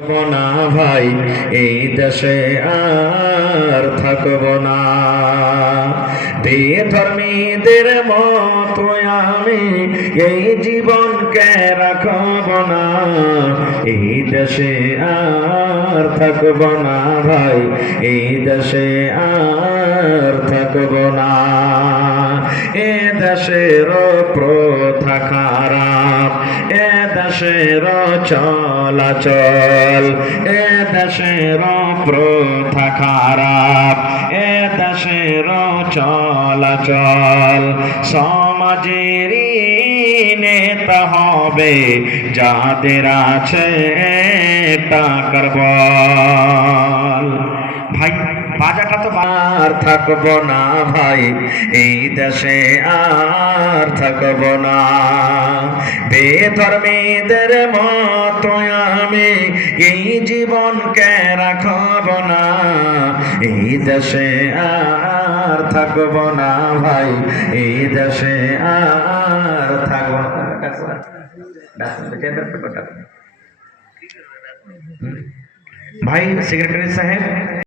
না ভাই এই দেশে আর থাকব না। বেধর্মীদের মতো আমি এই জীবনকে রাখব না। এই দেশে আর থাকব না ভাই, এই দেশে আর থাকব না। এ দেশের প্রথা খারাপ, এ দেশের চলাচল, এ দেশের প্রথা খারাপ, এ দেশের চলাচল। সমাজেরই নেতা হবে যাদের আছে টাকার বল। ভাই বাজাটা তো আর থাকব না ভাই, এই দেশে আর থাকব না। বেধর্মীদের মতো আমি এই জীবনকে রাখব না। এই দেশে আর থাকব না ভাই, এই দেশে আর থাকব না। ভাই সেক্রেটারি সাহেব